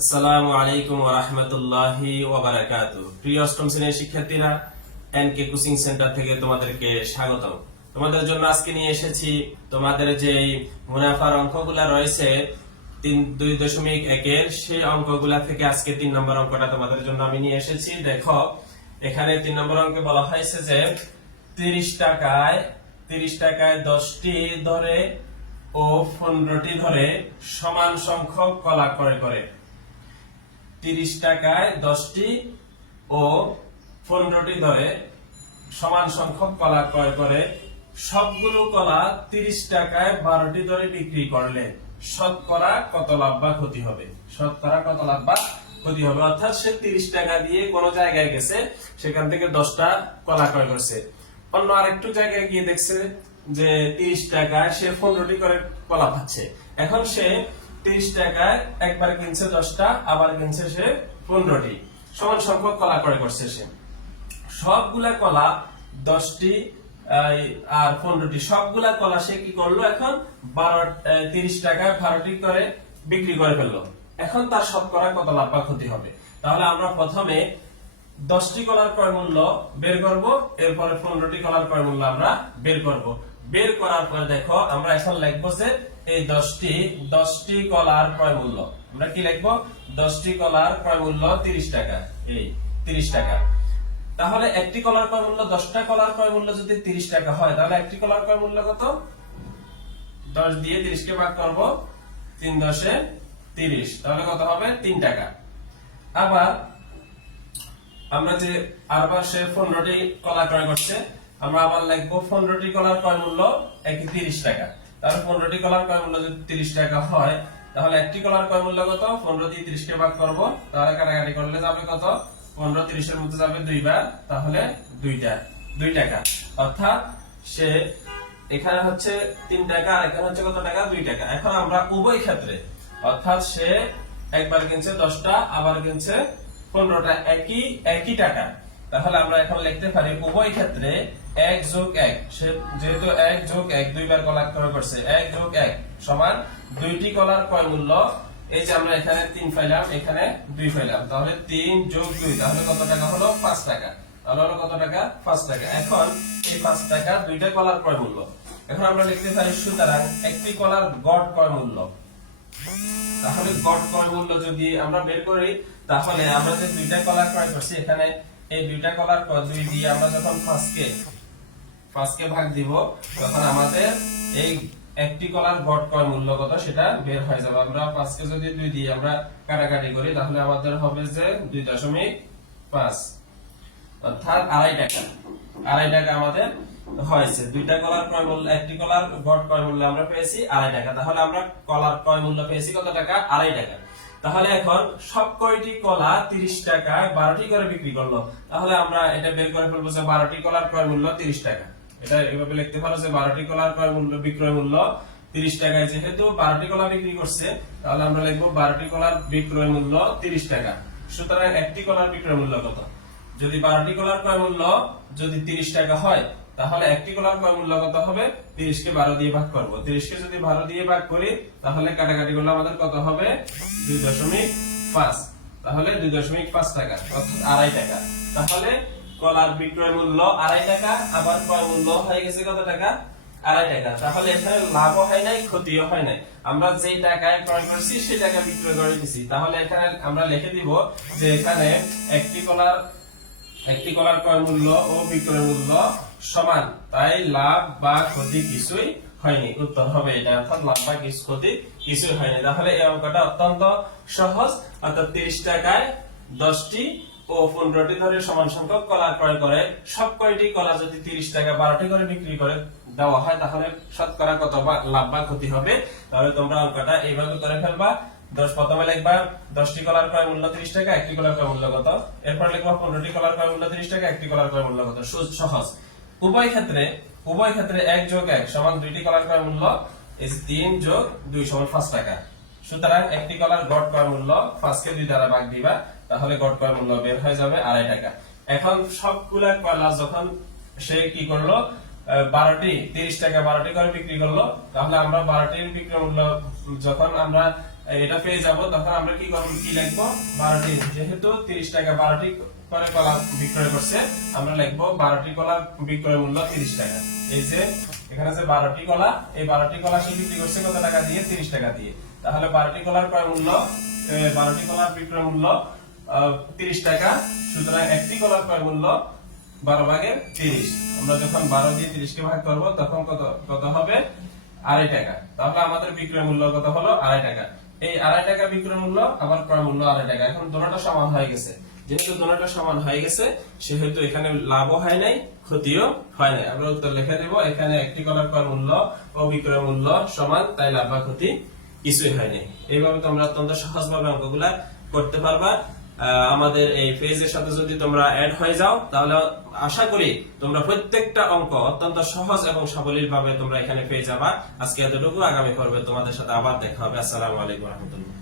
আসসালামু আলাইকুম ওয়া রাহমাতুল্লাহি ওয়া বারাকাতুহু। প্রিয় অষ্টম শ্রেণীর শিক্ষার্থীরা, এনকে কোচিং সেন্টার থেকে তোমাদেরকে স্বাগতম। তোমাদের জন্য আজকে নিয়ে এসেছি তোমাদের যে মুনাফার অঙ্কগুলা রয়েছে 2.1 এর সেই অঙ্কগুলা থেকে আজকে 3 নম্বর অঙ্কটা তোমাদের জন্য আমি নিয়ে এসেছি। দেখো, এখানে 3 নম্বর অঙ্কে বলা হয়েছে যে 30 টাকায় 10টি ধরে ও 15টি ধরে সমান সংখ্যক কলা ক্রয় করে। 30 টাকায় 10টি ও 15টি ধরে সমান সংখ্যক কলা ক্রয় করে। সবগুলো কলা 30 টাকায় 12টি ধরে বিক্রি করলে শতকরা কত লাভ বা ক্ষতি হবে? শতকরা কত লাভ বা ক্ষতি হবে? অর্থাৎ সে 30 টাকা দিয়ে কোন জায়গায় গেছে, সেখান থেকে 10টা কলা ক্রয় করছে। অন্য আরেকটু জায়গায় গিয়ে দেখছে যে 30 টাকায় সে 15টি করে কলা পাচ্ছে। এখন সে 30 টাকায় একবার কিনছে 10টা, আবার কিনছে সে 15টি, সমান সংখ্যক কলা ক্রয় করছে। সে সবগুলা কলা 10টি আর 15টি সবগুলা কলা সে কি করলো? এখন 30 টাকায় 12টি করে বিক্রি করে ফেললো। এখন তার শতকরা কত লাভ বা ক্ষতি হবে? তাহলে আমরা প্রথমে 10টি কলার ক্রয় মূল্য বের করব, এরপরে 15টি কলার ক্রয় মূল্য আমরা বের করব। বের করার পরে দেখো, আমরা এখন লিখবো যে এই 10টি কলার ক্রয় মূল্য আমরা কি লিখবো? 10টি কলার ক্রয় মূল্য 30 টাকা। এই 30 টাকা। তাহলে একটি কলার ক্রয় মূল্য, 10টা কলার ক্রয় মূল্য যদি 30 টাকা হয়, তাহলে একটি কলার ক্রয় মূল্য কত? 10 দিয়ে 30 কে ভাগ করব, 3 10 30, তাহলে কত হবে? 3 টাকা। আবার আমরা যে আরবার সে 15টি কলা ক্রয় করছে, আমরা আবার লিখবো 15টি কলার ক্রয় মূল্য একই 30 টাকা। তাহলে 15টি কলার ক্রয় মূল্য যদি 30 টাকা হয়, তাহলে একটি কলার ক্রয় মূল্য কত? 15 দিয়ে 30 কে ভাগ করব, তাহলে কাটাকাটি করলে যাবে কত? 15 30 এর মধ্যে যাবে 2 বার, তাহলে 2 টাকা। অর্থাৎ সে এখানে হচ্ছে 3 টাকা আর এখানে হচ্ছে কত টাকা? 2 টাকা। এখন আমরা উভয় ক্ষেত্রে, অর্থাৎ সে একবার কিনছে 10টা, আবার কিনছে 15টা, একই টাকা। তাহলে আমরা এখন লিখতে পারি উভয় ক্ষেত্রে 1 যোগ 1, সে যেহেতু 1 যোগ 1 দুইবার কলা ক্রয় করছে, 1 যোগ 1 সমান 2টি কলার ক্রয় মূল্য। এই যে আমরা এখানে 3 পাইলাম, এখানে 2 পাইলাম, তাহলে 3 যোগ 2, তাহলে কত টাকা হলো? 5 টাকা। তাহলে হলো কত টাকা? 5 টাকা। এখন এই 5 টাকা 2টা কলার ক্রয় মূল্য। এখন আমরা লিখতে পারি সুতরাং একটি কলার গড় ক্রয় মূল্য। তাহলে গড় ক্রয় মূল্য যদি আমরা বের করি, তাহলে আমরা যে 2টা কলা ক্রয় করছি, এখানে এই 2টা কলার 2 দিয়ে আমরা যখন 5 কে ভাগ দিব, তখন আমাদের এই একটি কলার গড় ক্রয় মূল্য কত সেটা বের হয়ে যাবে। আমরা 5 কে যদি 2 দিয়ে আমরা কাটাকাটি করি, তাহলে আমাদের হবে যে 2.5, অর্থাৎ 2.5 টাকা। 2.5 টাকা আমাদের হয়েছে। 2টা কলার ক্রয় মূল্য, একটি কলার গড় ক্রয় মূল্য আমরা পেয়েছি 2.5 টাকা। তাহলে আমরা কলার ক্রয় মূল্য পেয়েছি কত টাকা? 2.5 টাকা। তাহলে এখন সব কয়টি কলা 30 টাকায় 12টি করে বিক্রি করলো, তাহলে আমরা এটা বের করে ফেলবো যে 12টি কলার ক্রয় মূল্য 30 টাকা। এটা এভাবে লিখতে পারো যে 12টি কলার ক্রয় মূল্য, বিক্রয় মূল্য 30 টাকায়। যেহেতু 12টি কলা বিক্রি করছে, তাহলে আমরা লিখবো 12টি কলার বিক্রয় মূল্য 30 টাকা। সুতরাং একটি কলার বিক্রয় মূল্য কত? যদি 12টি কলার ক্রয় মূল্য যদি 30 টাকা হয়, তাহলে একটি কলার ক্রয় মূল্য কত হবে? 30 কে 12 দিয়ে ভাগ করব। 30 কে যদি 12 দিয়ে ভাগ করি, তাহলে কাটাকাটি করলে আমাদের কত হবে? 2.5। তাহলে 2.5 টাকা, অর্থাৎ 2.5 টাকা। তাহলে কলার বিক্রয় মূল্য 2.5 টাকা, আবার ক্রয় মূল্য হয়ে গেছে কত টাকা? 2.5 টাকা। তাহলে এখানে লাভও হয় নাই, ক্ষতিও হয় নাই। আমরা যেই টাকায় ক্রয় করেছি সেই টাকা বিক্রয় করে দিয়েছি। তাহলে এখানে আমরা লিখে দিব যে এখানে একটি কলার ক্রয় মূল্য ও বিক্রয় মূল্য সমান, তাই লাভ বা ক্ষতি কিছুই হয়নি। উত্তর হবে এটা, অর্থাৎ লাভ বা ক্ষতি কিছুই হয়নি। তাহলে এই অঙ্কটা অত্যন্ত সহজ। অর্থাৎ 30 টাকায় 10টি ও 15টি ধরে সমান সংখ্যক কলা ক্রয় করে। সব কয়টি কলা যদি 30 টাকা 12টি করে বিক্রি করে দেওয়া হয়, তাহলে শতকরা কত লাভ বা ক্ষতি হবে? তাহলে তোমরা অঙ্কটা এইভাবে করে ফেলবা। প্রথমে লিখবা 10টি কলার ক্রয় মূল্য 30 টাকা, একটি কলার ক্রয় মূল্য কত। এরপর লিখবা 15টি কলার ক্রয় মূল্য 30 টাকা, একটি কলার ক্রয় মূল্য কত। সহজ। উভয় ক্ষেত্রে 1 যোগ 1 সমান 2টি কলার ক্রয় মূল্য, 3 যোগ 2 সমান 5 টাকা। সুতরাং একটি কলার গড় ক্রয় মূল্য 5 কে 2 দ্বারা ভাগ দিবা, তাহলে গড় ক্রয় মূল্য বের হয়ে যাবে 2.5 টাকা। এখন সবগুলা কলা যখন সে কি করলো, 30 টাকা 12টি করে বিক্রি করলো, তাহলে আমরা 12টির বিক্রয় মূল্য যখন আমরা এটা পেয়ে যাব, তখন আমরা কি করব, কি লিখবো, 12টি, যেহেতু 30 টাকা 12টি করে কলা বিক্রয় করছে, আমরা লিখবো 12টি কলা বিক্রয় মূল্য 30 টাকা। এই যে এখানে আছে 12টি কলা, এই 12টি কলা সে বিক্রি করছে কত টাকা দিয়ে, 30 টাকা দিয়ে। তাহলে 12টি কলার ক্রয় মূল্য, 12টি কলার বিক্রয় মূল্য 30 টাকা। সুতরাং একটি কলার ক্রয় মূল্য 12 ভাগের 30। আমরা যখন 12 দিয়ে 30 কে ভাগ করব তখন কত হবে, 2.5 টাকা। তাহলে আমাদের বিক্রয় মূল্য কত হলো, 2.5 টাকা। এই 2.5 টাকা বিক্রয় মূল্য, আবার ক্রয় মূল্য 2.5 টাকা। এখন দুটোটা সমান হয়ে গেছে। যেহেতু দুটোটা সমান হয়ে গেছে, সেহেতু এখানে লাভও হয় নাই, ক্ষতিও হয় নাই। আমরা উত্তর লিখে দেব, এখানে একটি কলার ক্রয় মূল্য ও বিক্রয় মূল্য সমান, তাই লাভ বা ক্ষতি কিছুই হয় নাই। এইভাবে তোমরা অত্যন্ত সহজভাবে অঙ্কগুলা করতে পারবা। আমাদের এই পেজের সাথে যদি তোমরা অ্যাড হয়ে যাও, তাহলে আশা করি তোমরা প্রত্যেকটা অঙ্ক অত্যন্ত সহজ এবং সাবলীল ভাবে তোমরা এখানে পেয়ে যাবা। আজকে এতটুকু, আগামী পর্বে তোমাদের সাথে আবার দেখা হবে। আসসালামু আলাইকুম ওয়া রাহমাতুল্লাহ।